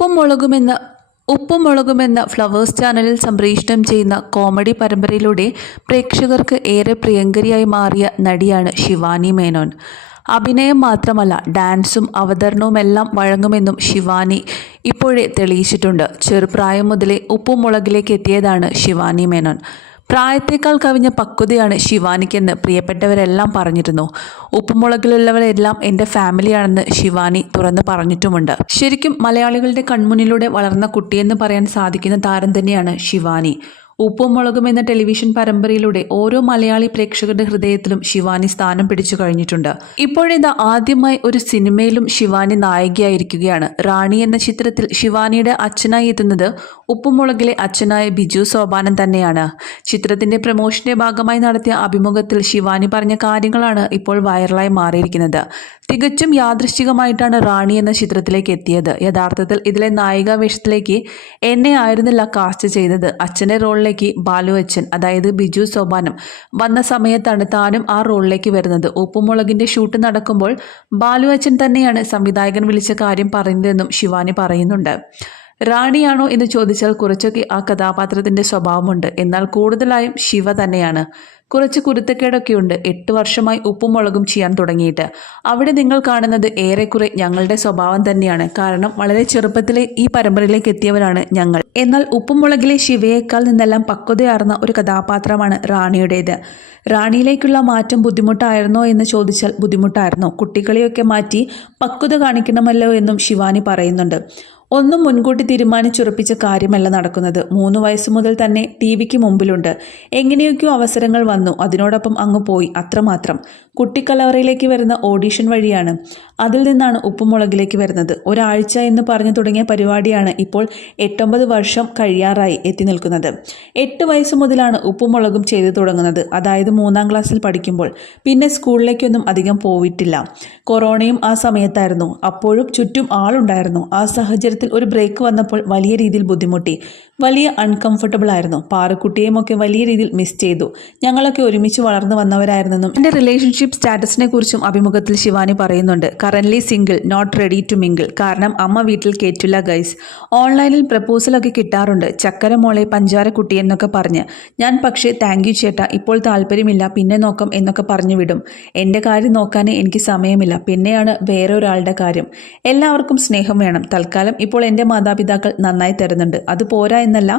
ഉപ്പും മുളകുമെന്ന ഫ്ലവേഴ്സ് ചാനലിൽ സംപ്രേഷണം ചെയ്യുന്ന കോമഡി പരമ്പരയിലൂടെ പ്രേക്ഷകർക്ക് ഏറെ പ്രിയങ്കരിയായി മാറിയ നടിയാണ് ശിവാനി മേനോൻ. അഭിനയം മാത്രമല്ല, ഡാൻസും അവതരണവുമെല്ലാം വഴങ്ങുമെന്നും ശിവാനി ഇപ്പോഴേ തെളിയിച്ചിട്ടുണ്ട്. ചെറുപ്രായം മുതലേ ഉപ്പും മുളകിലേക്ക് എത്തിയതാണ് ശിവാനി മേനോൻ. പ്രായത്തേക്കാൾ കവിഞ്ഞ പക്വതയാണ് ശിവാനിക്കെന്ന് പ്രിയപ്പെട്ടവരെല്ലാം പറഞ്ഞിരുന്നു. ഉപ്പുമുളകിലുള്ളവരെല്ലാം എൻ്റെ ഫാമിലിയാണെന്ന് ശിവാനി തുറന്നു പറഞ്ഞിട്ടുമുണ്ട്. ശരിക്കും മലയാളികളുടെ കൺമുന്നിലൂടെ വളർന്ന കുട്ടിയെന്ന് പറയാൻ സാധിക്കുന്ന താരം തന്നെയാണ് ശിവാനി. ഉപ്പും മുളകും എന്ന ടെലിവിഷൻ പരമ്പരയിലൂടെ ഓരോ മലയാളി പ്രേക്ഷകരുടെ ഹൃദയത്തിലും ശിവാനി സ്ഥാനം പിടിച്ചു കഴിഞ്ഞിട്ടുണ്ട്. ഇപ്പോഴിതാ ആദ്യമായി ഒരു സിനിമയിലും ശിവാനി നായികയായിരിക്കുകയാണ്. റാണി എന്ന ചിത്രത്തിൽ ശിവാനിയുടെ അച്ഛനായി എത്തുന്നത് ഉപ്പുമുളകിലെ അച്ഛനായ ബിജു സോപാനം തന്നെയാണ്. ചിത്രത്തിന്റെ പ്രമോഷന്റെ ഭാഗമായി നടത്തിയ അഭിമുഖത്തിൽ ശിവാനി പറഞ്ഞ കാര്യങ്ങളാണ് ഇപ്പോൾ വൈറലായി മാറിയിരിക്കുന്നത്. തികച്ചും യാദൃശ്ചികമായിട്ടാണ് റാണി എന്ന ചിത്രത്തിലേക്ക് എത്തിയത്. യഥാർത്ഥത്തിൽ ഇതിലെ നായികാ വേഷത്തിലേക്ക് എന്നെ ആയിരുന്നില്ല കാസ്റ്റ് ചെയ്തത്. അച്ഛൻ്റെ റോളിലേക്ക് ബാലു അച്ഛൻ, അതായത് ബിജു സോപാനം വന്ന സമയത്താണ് താനും ആ റോളിലേക്ക് വരുന്നത്. ഉപ്പുമുളകിന്റെ ഷൂട്ട് നടക്കുമ്പോൾ ബാലു അച്ഛൻ തന്നെയാണ് സംവിധായകൻ വിളിച്ച കാര്യം പറയുന്നതെന്നും ശിവാനി പറയുന്നുണ്ട്. റാണിയാണോ എന്ന് ചോദിച്ചാൽ കുറച്ചൊക്കെ ആ കഥാപാത്രത്തിന്റെ സ്വഭാവമുണ്ട്. എന്നാൽ കൂടുതലായും ശിവ തന്നെയാണ്. കുറച്ച് കുരുത്തക്കേടൊക്കെയുണ്ട്. 8 വർഷമായി ഉപ്പും മുളകും ചെയ്യാൻ തുടങ്ങിയിട്ട്. അവിടെ നിങ്ങൾ കാണുന്നത് ഏറെക്കുറെ ഞങ്ങളുടെ സ്വഭാവം തന്നെയാണ്. കാരണം വളരെ ചെറുപ്പത്തിലെ ഈ പരമ്പരയിലേക്ക് എത്തിയവരാണ് ഞങ്ങൾ. എന്നാൽ ഉപ്പും മുളകിലെ ശിവയേക്കാൾ നിന്നെല്ലാം പക്വതയാർന്ന ഒരു കഥാപാത്രമാണ് റാണിയുടേത്. റാണിയിലേക്കുള്ള മാറ്റം ബുദ്ധിമുട്ടായിരുന്നോ എന്ന് ചോദിച്ചാൽ ബുദ്ധിമുട്ടായിരുന്നു. കുട്ടികളെയൊക്കെ മാറ്റി പക്വത കാണിക്കണമല്ലോ എന്നും ശിവാനി പറയുന്നുണ്ട്. ഒന്നും മുൻകൂട്ടി തീരുമാനിച്ചുറപ്പിച്ച കാര്യമല്ല നടക്കുന്നത്. 3 വയസ്സ് മുതൽ തന്നെ TV-ക്ക് മുമ്പിലുണ്ട്. എങ്ങനെയൊക്കെയോ അവസരങ്ങൾ വന്നു, അതിനോടൊപ്പം അങ്ങ് പോയി, അത്രമാത്രം. കുട്ടിക്കലവറയിലേക്ക് വരുന്ന ഓഡീഷൻ വഴിയാണ്. അതിൽ നിന്നാണ് ഉപ്പുമുളകിലേക്ക് വരുന്നത്. ഒരാഴ്ച എന്ന് പറഞ്ഞു തുടങ്ങിയ പരിപാടിയാണ് ഇപ്പോൾ 8-9 വർഷം കഴിയാറായി എത്തി നിൽക്കുന്നത്. 8 വയസ്സ് മുതലാണ് ഉപ്പുമുളകും ചെയ്തു തുടങ്ങുന്നത്. അതായത് 3-ാം ക്ലാസ്സിൽ പഠിക്കുമ്പോൾ. പിന്നെ സ്കൂളിലേക്കൊന്നും അധികം പോയിട്ടില്ല. കൊറോണയും ആ സമയത്തായിരുന്നു. അപ്പോഴും ചുറ്റും ആളുണ്ടായിരുന്നു. ആ സാഹചര്യത്തിൽ ഒരു ബ്രേക്ക് വന്നപ്പോൾ വലിയ രീതിയിൽ ബുദ്ധിമുട്ടി. വലിയ അൺകംഫർട്ടബിൾ ആയിരുന്നു. പാറക്കുട്ടിയെയും ഒക്കെ വലിയ രീതിയിൽ മിസ് ചെയ്തു. ഞങ്ങളൊക്കെ ഒരുമിച്ച് വളർന്നു വന്നവരായിരുന്നെന്നും എൻ്റെ റിലേഷൻഷിപ്പ് സ്റ്റാറ്റസിനെ കുറിച്ചും അഭിമുഖത്തിൽ ശിവാനി പറയുന്നുണ്ട്. Currently single, not ready to mingle. കാരണം അമ്മ വീട്ടിൽ കേറ്റില്ല ഗൈസ്. ഓൺലൈനിൽ പ്രപ്പോസലൊക്കെ കിട്ടാറുണ്ട്. ചക്കര മോളെ, പഞ്ചാര കുട്ടി എന്നൊക്കെ പറഞ്ഞ്. ഞാൻ പക്ഷേ താങ്ക് യു ചേട്ടാ, ഇപ്പോൾ താല്പര്യമില്ല, പിന്നെ നോക്കാം എന്നൊക്കെ പറഞ്ഞു വിടും. എൻ്റെ കാര്യം നോക്കാനേ എനിക്ക് സമയമില്ല. പിന്നെയാണ് വേറെ ഒരാളുടെ കാര്യം. എല്ലാവർക്കും സ്നേഹം വേണം. തൽക്കാലം ഇപ്പോൾ എൻ്റെ മാതാപിതാക്കൾ നന്നായി തരുന്നുണ്ട്. അത് പോരാ എന്നല്ല,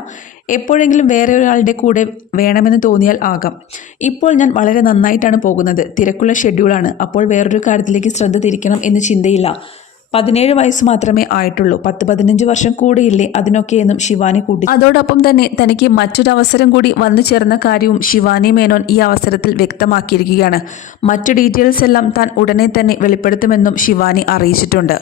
എപ്പോഴെങ്കിലും വേറെ ഒരാളുടെ കൂടെ വേണമെന്ന് തോന്നിയാൽ ആകാം. ഇപ്പോൾ ഞാൻ വളരെ നന്നായിട്ടാണ് പോകുന്നത്. തിരക്കുള്ള ഷെഡ്യൂളാണ്. അപ്പോൾ വേറൊരു കാര്യത്തിലേക്ക് ശ്രദ്ധ തിരിക്കണം എന്ന് ചിന്തയില്ല. 17 വയസ്സ് മാത്രമേ ആയിട്ടുള്ളൂ. 10-15 വർഷം കൂടിയില്ലേ അതിനൊക്കെയെന്നും ശിവാനി കൂട്ടി. അതോടൊപ്പം തന്നെ തനിക്ക് മറ്റൊരു അവസരം കൂടി വന്നു ചേർന്ന കാര്യവും ശിവാനി മേനോൻ ഈ അവസരത്തിൽ വ്യക്തമാക്കിയിരിക്കുകയാണ്. മറ്റു ഡീറ്റെയിൽസ് എല്ലാം താൻ ഉടനെ തന്നെ വെളിപ്പെടുത്തുമെന്നും ശിവാനി അറിയിച്ചിട്ടുണ്ട്.